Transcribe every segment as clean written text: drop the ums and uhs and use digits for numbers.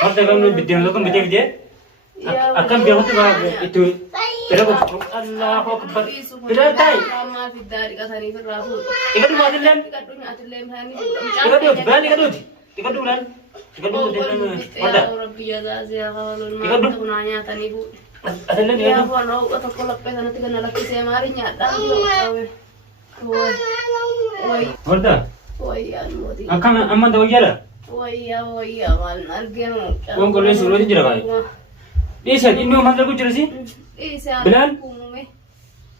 Harta kan biddeen tokko bitee fidee akkam beekutti itti bira Allahu akbar bira ta'i. Ikatu maatilleen ikatu bilaan ikatu bilaan wada atilleen ya buan rau atau kolak pesan nanti kena laki saya mari nyadang wada modi akkam amma ta'u jala mal nargen wan kolleen suuraa jira kai isa inni maal ku jira si Bilal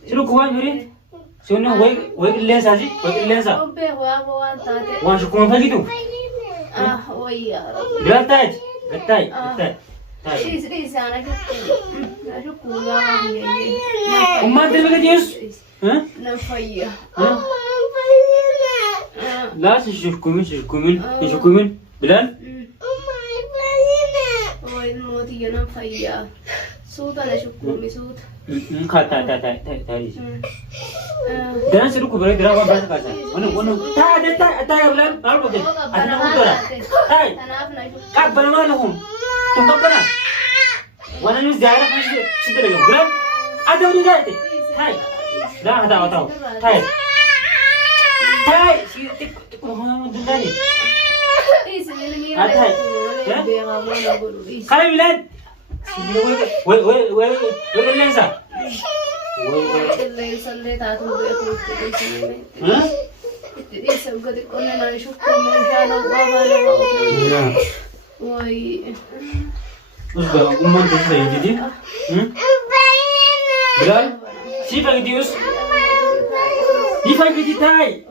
siru kuwan yuri sunu way illensa si way illensa ompe wa tate wan shukuma fajitu Bilal tai gatai Isa anak itu kurang ini. Umma terbaga Yesus Nafaya. La shukumin Bilal Oh ini mau dia nafaya. Sudah lah shukumi sudah. Kata Dan siru kubare dira wa bahasa kasa. Wono ta ya Bilal alu bote. Adna udara. Tai. Kak balmalahum. Tungkapana. Wana ni ziara kan sidere yo. Bilal ada udah dai. Tai. Dah ada tahu. Tai. Tai si tik mohon dundani. Tai. Kare Bilal. Woi lensa. Sale tato Ini semoga dikonnya nari syukur menjana wabah Woi. Terus gak umman terus saya jadi? Bilal? Si pagi dius? Di pagi di tai?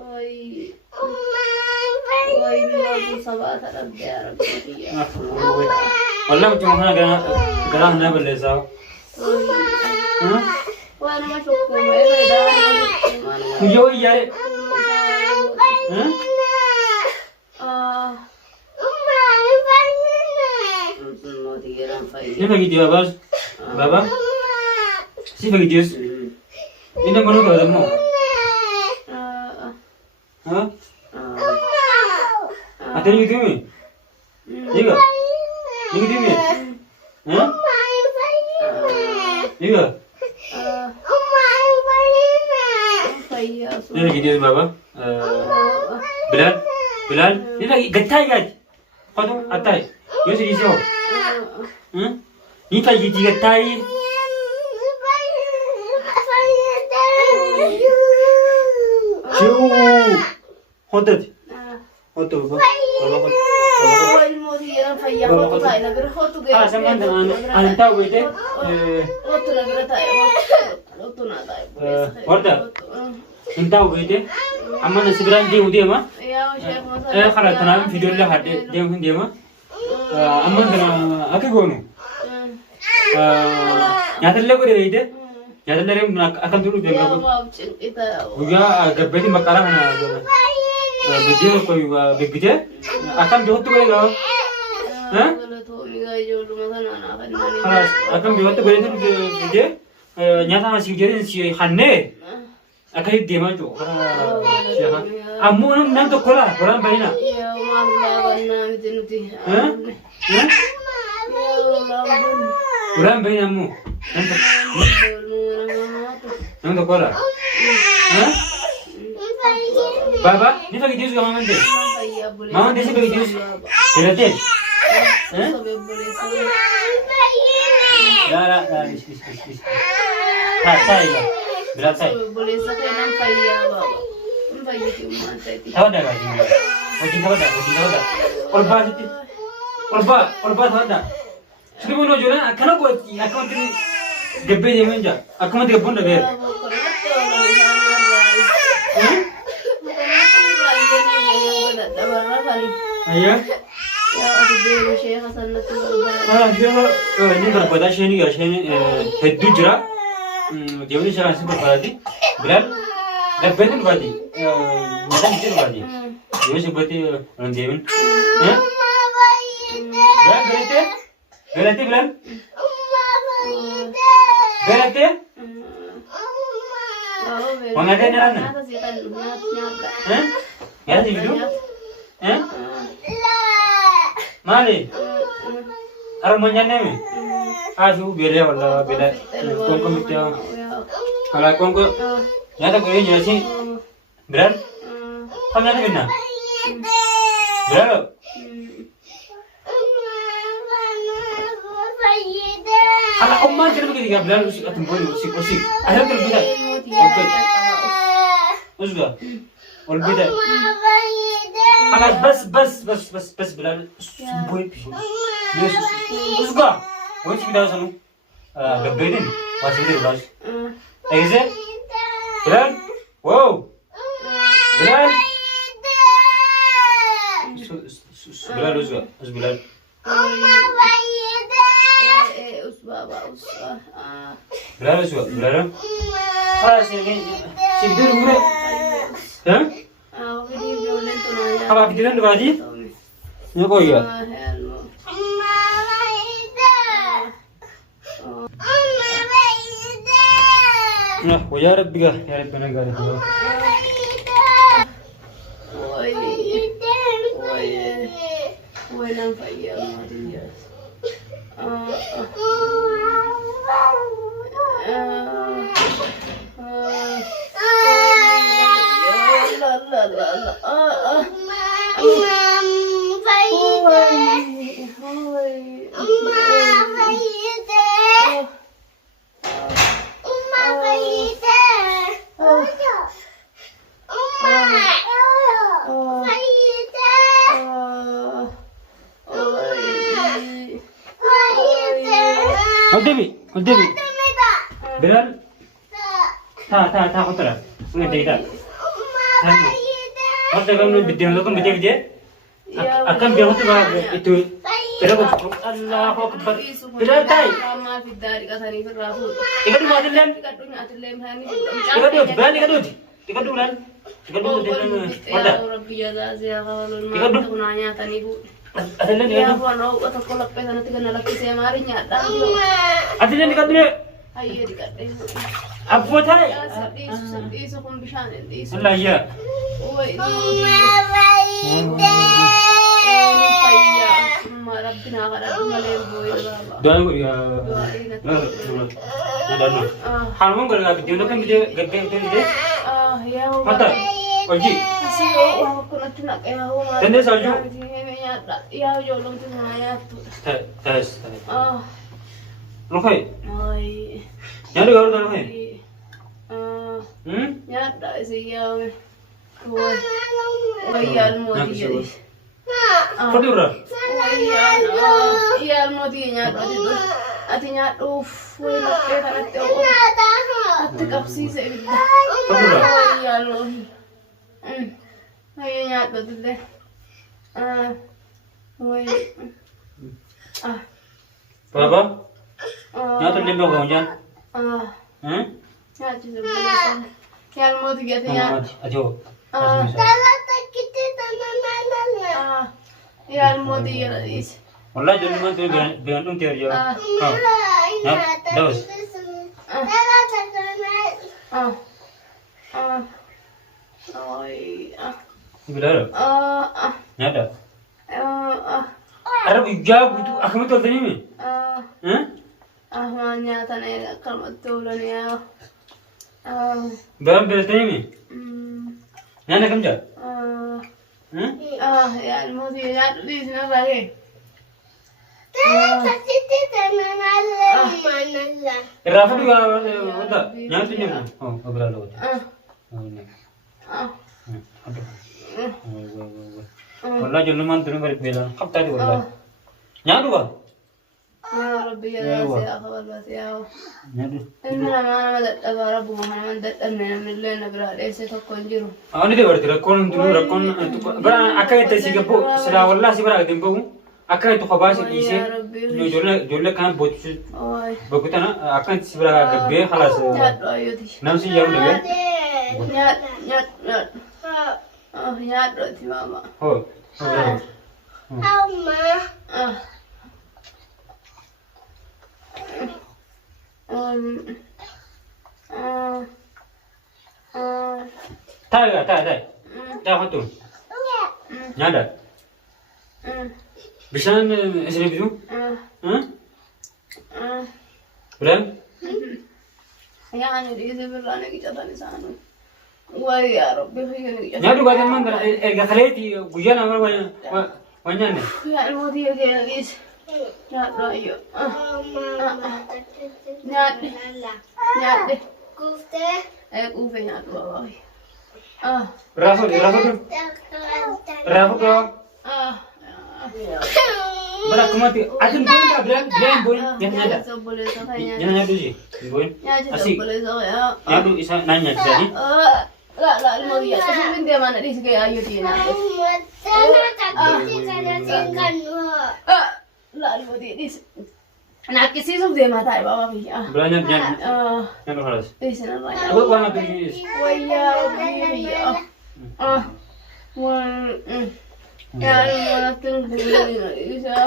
Woi, mau sabar tak ada. Allah cuma nak gerang nak berlesa. Wah, nama syukur. Dah. Tujuh ya. Ini bagi dia baba. Si bagi dia. Ini mana tu ada mo? Hah? Ada ni gitu ni? Iya. Ni gitu ni? Hah? Iya. Ini bagi dia baba. Bilal. Ini lagi getai kan? Kau atai. Yo sini sio. Ini pagi tiga tai. Ciu. Hotot. Hotot. Sama dengan anta wede. Orda. Anta wede. Amma nasibiran dia udah mah. Kalau tanam video lah ada dia mungkin dia mah. Amma dengan aku gonu. Nyata lagi deh itu. Nyata lagi akan turun dia nggak. Juga gabet di makaran ada. Video kau begitu akan jauh tu kali kau. Hah? Akan jauh tu kali tu video. Nyata masih jadi si Hanne. Akan dia maju. Amu nam tu kola bayi na. Kurang bayi amu. Nam tu kola. Baba, ni bagi dia juga mama deh. Mama deh sih bagi dia. Berarti. Lara, Tai lah. Berapa? Boleh saya nampak ya, baba. Nampak itu mantap. Tahu dah kan? Mungkin tahu dah. Orba tahu dah. Sudah mana jualan? Karena aku tu gebe je menja. Aku mesti gabung dah ber. Ayah. Ya, ada dua Syekh Hasan Latul. Dia ni berbeda Syekh ni hedu jera. Dia ni Syekh Hasan berbeda. Bilal. Gabbe tu berbeda. Macam itu berbeda. Dia seperti orang Jemen. Berarti Bilal. Berarti. Mana ada ni mana? Ya, di video. Mari. Armanya neme. Asu bela wala bela. Kongko mitya. Kalau kongko nyata kau ini sih. Beran? Kamu nyata kena? Beran? Kalau omah cerita kita beran usik atau usik. Akhirnya terbeda. Oke. Usga. Olbida. Kalau bas beran boy. Yes. Usga. Wajib kita sanu. Beberin. Masih di bas. Aize? Beran? Wow. Beran? Beran usga. Beran. Beran usga. Beran. Ah, si dulu mure. Hah? Apa pikiran tu baji? Ini kau ya? Nah, ya Rabbi ga, ya Rabbi nak gada. Woi nang faya Maria. Devi. Benar? Tak kau terang. Ini tidak. Waktu kamu video tu kan video akan biar waktu itu. Berapa? Allah Akbar. Benar tak? Ikat dulu atilan. Ikat dulu. Beran ikat dulu. Ikat dulu kan? Ikat dulu dia kan. Mana? Ikat dulu. Atilan Ya bukan rau atau kolak pesan nanti kena laki saya mari nyata. Atilan ikat dulu. Ayo dikat deh. Apa thay? Sedih sokong bisa nanti. Allah ya. Woi ini. Paya. Marap tinakar aku malemboy baba. Doang ya. Doang. Harum kalau video tu kan video gede gede. Ya. Mata. Oji. Masih aku nak nak ya. Tende salju. Ya jolong tu mana tu. Tes. Lokay. Oi. Nyari garu dah lokay. Nyata sih ya. Wayal mo di. Kau diurang? Wayal mo di nyata itu. Artinya woi nak tanah tu. Ati kapsi sa ibig. Kau diurang? Wayal mo. Wayal nyata tu deh. Woi. Berapa? Nyata lima kau jangan. Nyata sebenarnya. Yang mau tiga tiga. Ajo. Yang mau tiga is. Wallah jadi mana tu berantung tiar je. Dos. Ibadah. Nyata. Arab ijab itu aku betul tadi ni. Nyata ni kalau betul ni ya. Beram betul tadi ni. Nyata kamu je. Ya mau tiga nyata di sini lagi. Rafa juga ada. Nyata ni. Oh, betul betul. Oh ni. Wallah jadi mana tu ni balik bela. Kap tadi wallah. Nyata dua. Ya Rabbi ya Rasia khabar Rasia. Nyata. Ini nama madat abara bu mana madat amna amna na berada ese to konjiro. Awak ni dia berarti rakon tu rakon tu. Berang akai tersi kepo. Selah wallah si berang tempo. Akai tu khabar si ise. Jolle kan bot. Begitu na akai si berang kepe halas. Nam si jauh lagi. Nyat. Nyat roti mama. Oh. Mama. Tak. Dah betul. Nyada. بشان اسمه بدو ها برام يعني دي زبرانة كي جاتني سانو ويا ربي خيرني نادو بعد ما قال الخليتي وجانا وانيانا يا المودي يا ليش يا رايو نادي نادي كوفته كوفه يا والله رافو بلا كماتي أتم بوين يا برام بوين يا نادا جي بوين أسي يا دو إسا نانيا كذي لا المودي يا تفهم من ده ما ندري سكيا يوتينا لا المودي ديس nak kisi sub de mata hai baba bhaiya branya nyano khalas dise na bhaiya ago kona please waya bhaiya wan yaar mona tum bhuli isa